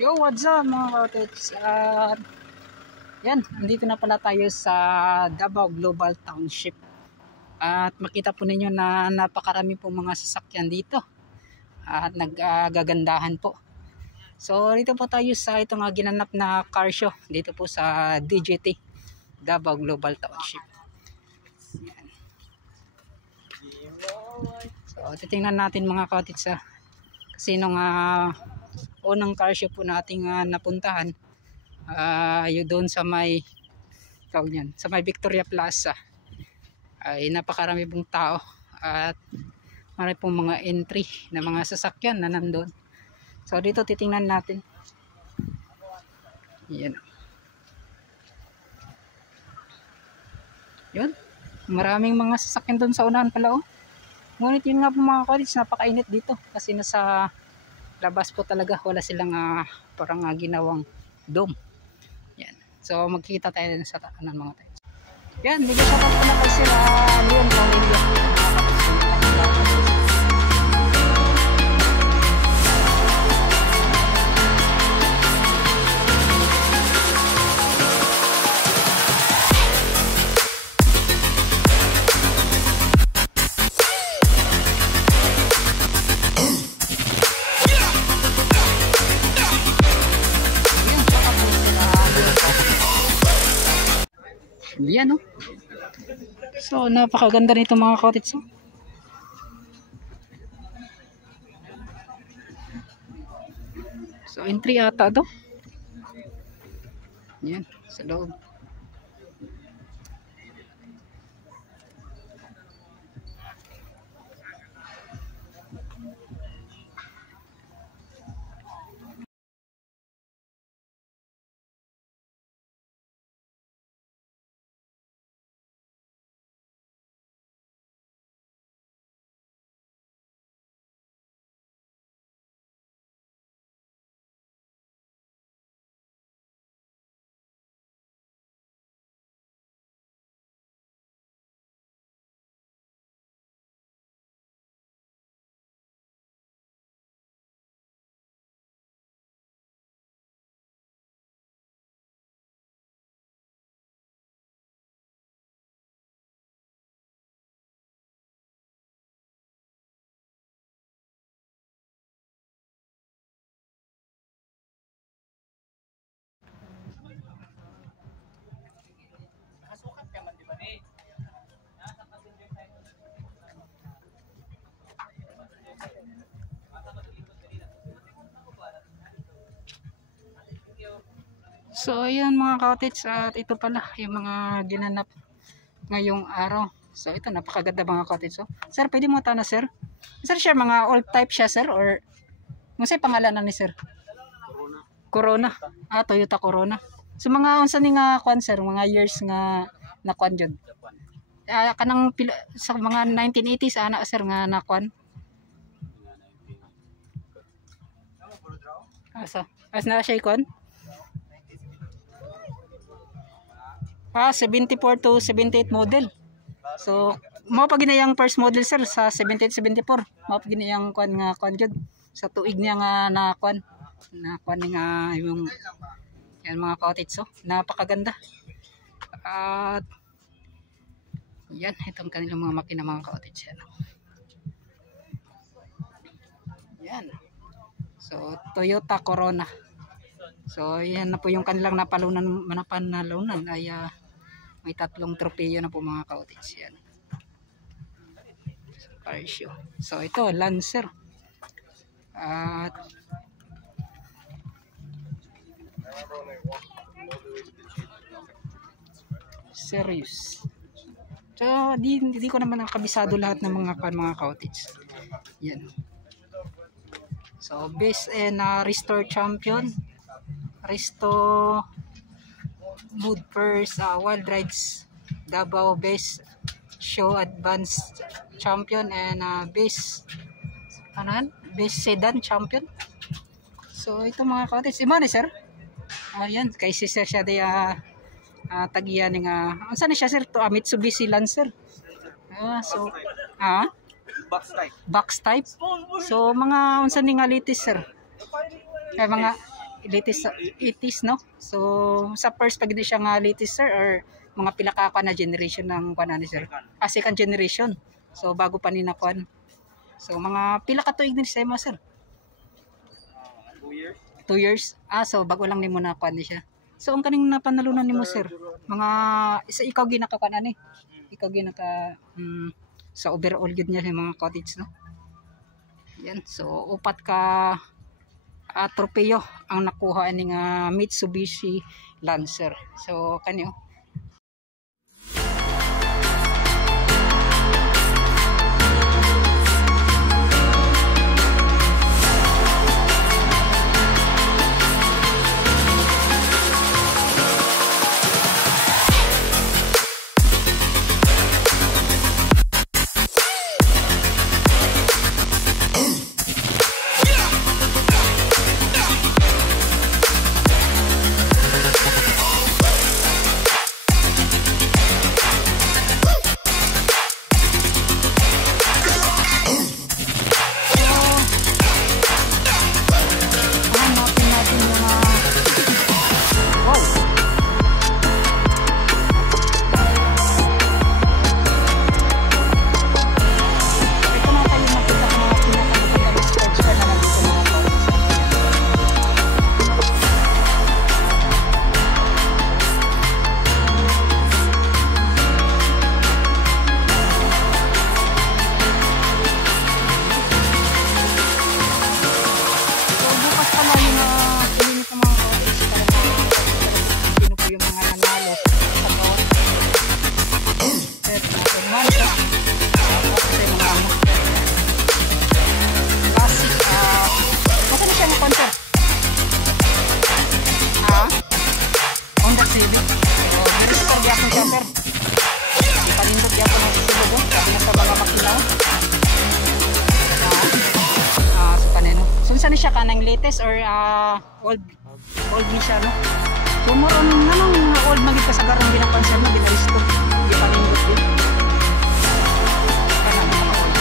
Yo, what's up mga cottage? Yan, nandito na pala tayo sa Davao Global Township. At makita po ninyo na napakarami po mga sasakyan dito. At nagagandahan po. So dito po tayo sa itong ginanap na car show. Dito po sa DGT, Davao Global Township. Yan. So titingnan natin mga cottage kasi nung unang car show po nating napuntahan yun doon sa may sa may Victoria Plaza ay napakarami pong tao at marami pong mga entry na mga sasakyan na nandun. So dito titingnan natin. Yan. Yun, maraming mga sasakyan doon sa unahan pala oh. Ngunit yun nga po mga cottage, napakainit dito kasi nasa labas po talaga, wala silang parang ginawang dome. Yan. So magkikita tayo sa tahanan mga tayo. Yan, medyo sa po na kasi Leon from India. Yan oh. So napakaganda nito mga cottage oh. So entry ata to. Yan sa loob. So ayan mga cottage, at ito pala yung mga ginanap ngayong araw. So ito napakaganda mga cottage. So, sir, pwede mo tanong sir? Sir, siya mga old type siya sir or masay pangalan na ni sir? Corona. Toyota Corona. So mga unsa ni nga kwan sir, mga years nga nakwan jud? Kanang sa mga 1980s ana sir nga nakwan. As na siya ikon? 74 to 78 model. So mao pa ginayang first model sir sa 78 74. Mao pa ginayang kwan nga kwan jud sa tuig niya nga na kwan nga yung yan mga cottage so napakaganda. At yan itong kanilang mga makina mga cottage yan. So Toyota Corona. So yan na po yung kanilang napalunan ay may 3 tropeyo na po mga cottage yan. Car show. So ito Lancer. At serious. So di ko naman nakabisado lahat ng mga cottage. Yan. So base and restore champion. Resto Mood First Wild Rides Davao Base Show Advanced Champion and Base Base Sedan Champion. So ito mga cottage imani sir. Ayan kay si sir siya day tagiyan nga unsa ni siya sir to Mitsubishi Lancer. So box type. So mga unsa ni nga latest sir? Kay mga latest 80s, no? So sa first pag di siya nga latest sir or mga pila ka na generation ng kuan ani sir. Second generation. So bago pa ni na kuan. So mga pila ka tuig din sa mo sir? 2 years. 2 years. So bago lang nimo na kuan ni siya. So ang kaning napanalunan nimo sir, mga isa ikaw ginakakuan ani. Ikaw ginaka sa overall gud niya sa mga cottage, no? Yan. So upat ka tropeyo ang nakuha ni nga Mitsubishi Lancer. So kanyo saan siya kanang latest or old ni siya, no? So moron nanong old magit ka sa garong ginapansin mo ginalisto di panindot din kana mga old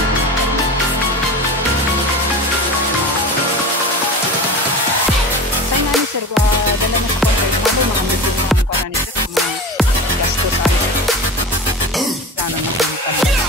say nga ni sir dala na sa contract mga medyo mga kuan ni sir mga gastos ani sana na mga kanila.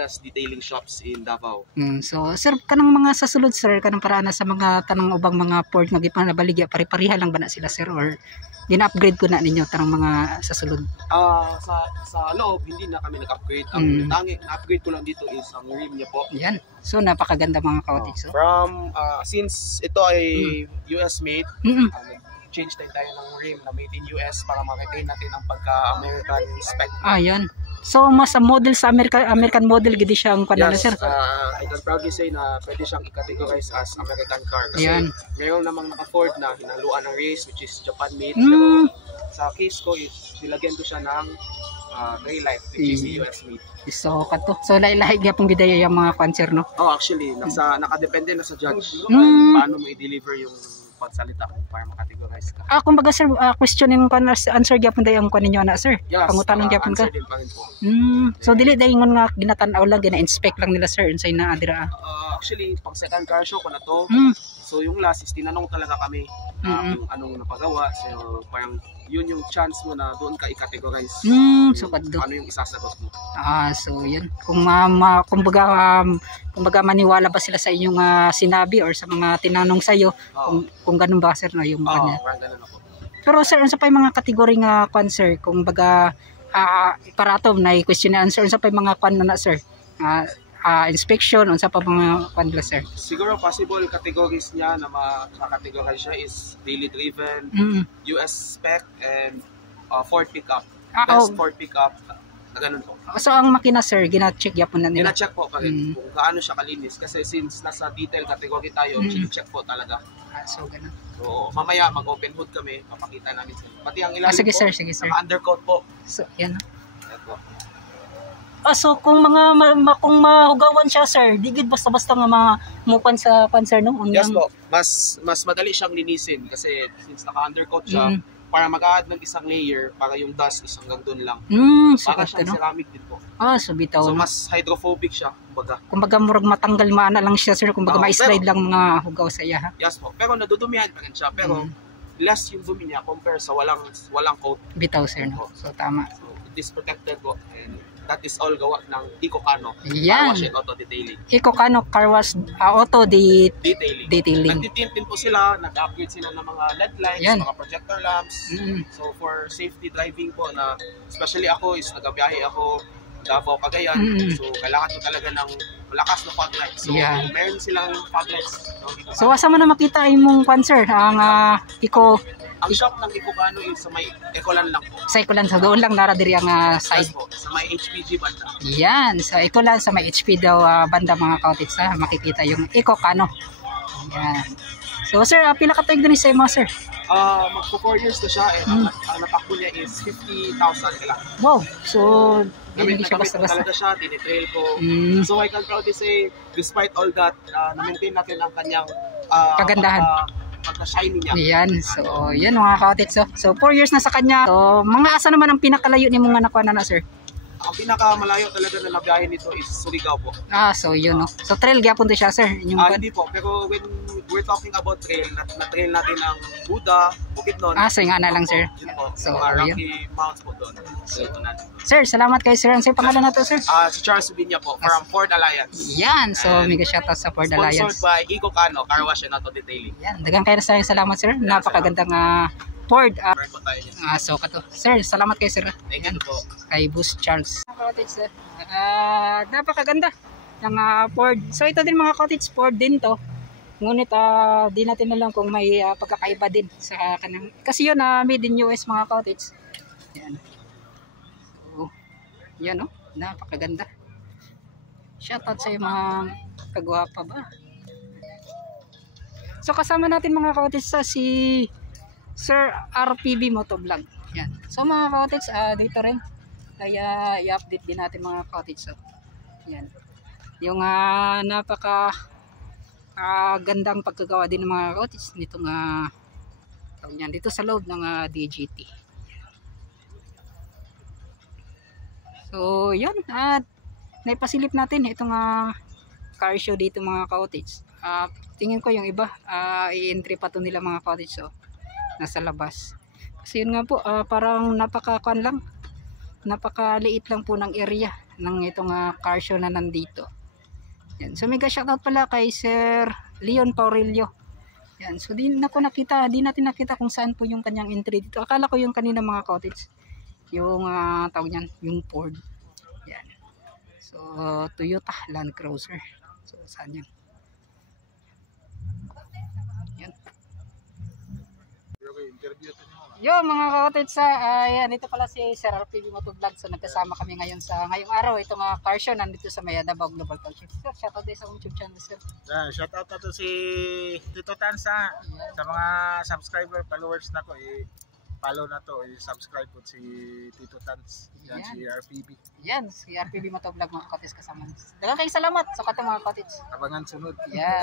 best detailing shops in Davao. So sir, kanang mga sa sulod sir, kanang para na sa mga tanang ubang mga Ford nga gipang nabaligya, pare-pareha lang ba na sila sir, or gina-upgrade ko na ninyo tanang mga sa sulod? Sa loob hindi na kami nag-upgrade. Ang tanging na-upgrade ko lang dito is ang rim niya po. Yan. So napakaganda mga ka-Otics. From since ito ay US made, change tayo ng rim na made in US para ma-retain natin ang pagka-American spec. Yan. So mas model sa American model gidi siya ang kanila sir. I can proudly say na pwede siyang i-categorize as American car kasi mayroon namang naka-Ford na hinaluan ng race which is Japan made. Pero sa case ko is nilagyan ko siya ng Gray Light which is US made. So kato. So lahi gyapon gidaya yung mga cancer no. Actually nakadepende na sa judge paano mo i-deliver yung pagsalita kung para makategorize ka. Kumbaga sir, questionin ko na answer gyapon day ang kunin niyo na sir. Yes, pangutanong gyapon ka. Din pa rin po. So dili dayon nga ginatan-aw lang, gina-inspect lang nila sir unsay na adira. Actually pag second car show ko na to. So yung last is tinanong talaga kami kung anong napagawa. So parang yun yung chance mo na doon ka i-categorize. So kadto. Ano yung isasagot mo? So yan. Kung kumbaga maniwala ba sila sa inyong sinabi or sa mga tinanong sa iyo, kung ganun ba sir no yung kanya. Ganun ako. Pero sir, unsa pa yung mga kategory nga cancer kung baga paratom na i-question na answer, unsa pa yung mga kwan na sir? Inspection, unsa pa mga kwan nila sir? Siguro possible categories niya na maka-categorize siya is daily driven, US spec, and Ford pickup. Best Ford pickup, na ganun po. So ang makina sir, gina-check yapon na nila? Gina-check po pa rin kung gaano siya kalinis kasi since nasa detail category tayo, check po talaga. So ganun. So mamaya mag-open hood kami, papakita namin sila. Pati ang ilalim sige, po, sige sir. Undercoat po. So yan. Ito. So kung kung mahugawan siya sir, digid basta-basta nga mga mupan sa cancer no? Yes po, mas madali siyang linisin kasi since naka-undercoat siya, para mag-add ng isang layer para yung dust is hanggang doon lang. Para siyang ceramic din po. So bitaw. So mas hydrophobic siya, kumbaga. Kumbaga murag matanggal maana lang siya sir, kumbaga ma-slide lang mga hugaw sa iya. Yes po, pero nadudumihan pa rin siya, pero less yung dumi niya compare sa walang coat. Bitaw sir no. So tama. So it is protected po, and that is all gawa ng Ecocano. Yan. Car wash and auto detailing. Ecocano car wash auto detailing. Nagtitintin po sila, nag-upgrade sila ng mga LED lights, mga projector lamps. So for safety driving po na especially ako is nagabiyahe ako Davao, Cagayan. So kailangan ko talaga ng malakas na fog lights. So meron silang fog lights. So asa man na makita imong cancer ang ang shop ng Ecocano is sa may Ecolan lang po. Sa Ecolan, so doon lang nara diri ang side. Yes po, sa may HPG banda. Yan, sa Ecolan, sa may HP daw banda mga ka-Otics makikita yung Ecocano. Yan. So sir, pila ka tuig din sa imo sir? Magpo 4 years na siya and ang natakbo niya is 50,000 lang. Wow, so hindi siya basta-basta. Talaga siya, tinitrail ko. So I can proudly say, despite all that, na-maintain natin ang kanyang kagandahan. Pagka-shiny niya. Yan, so yan mga ka-Otics. So 4 years na sa kanya. So mga asa naman ang pinakalayo ni mga nakuha na sir? Ang pinakamalayo talaga na nabiyahe nito is Surigao po. So yun no. So trail gyapon to siya sir. Hindi po, pero when we're talking about trail, na-trail natin ang Buda, Bukidnon. So yung ana lang sir. So Rocky Mounts po doon. So sir, salamat kay sir. Ano sa pangalan na to sir? Si Charles Subinya po from Ford Alliance. Yan, so mega shoutout sa Ford Alliance. Sponsored by Ecocano, car wash and auto detailing. Yan, daghang kayo sa salamat sir. Napakagandang Ford. So kato. Sir, salamat kay sir. Thank you po. Kay Boss Charles. Sir. Napakaganda ng Ford. So ito din mga cottage Ford din to. Ngunit di natin alam kung may pagkakaiba din sa kanang kasi yun made in US mga cottage. Yan. So, yan no. Napakaganda. Shoutout sa mga kagwapa ba. So kasama natin mga cottage si Sir RPB Motovlog. Yan. So mga cottage dito rin. Kaya i-update din natin mga cottage. So, yan. Yung napaka gandang pagkagawa din ng mga cottage nitong yan, dito sa loob ng DGT. So, yan. At naipasilip natin itong car show dito mga cottage. Tingin ko yung iba i-entry pa to nila mga cottage. So, nasa labas. Kasi yun nga po, parang napakaliit lang po ng area ng itong car show na nandito. Yan. So mega shoutout pala kay Sir Leon Paurilio. Yan. So di natin nakita kung saan po yung kanyang entry dito. Akala ko yung kanina mga cottage. Yung tawag niyan, yung Ford. Yan. So Toyota Land Cruiser. So saan yan? Yan. Yo mga cottage ayan, ito pala si Sir RPB Motovlog. So nagkasama kami ngayon sa ngayong araw. Itong car show nandito sa Davao Global Car Show. Sir, shoutout din sa YouTube channel, sir. Shoutout na to si Tito Tansa. Sa mga subscriber, followers na ko, follow na to, subscribe po si Tito Tans. Yan, si RPB. Yan, si RPB Motovlog mga cottage kasama. Daghang kayong salamat sa katong mga cottage. Abangan sunod. Yan.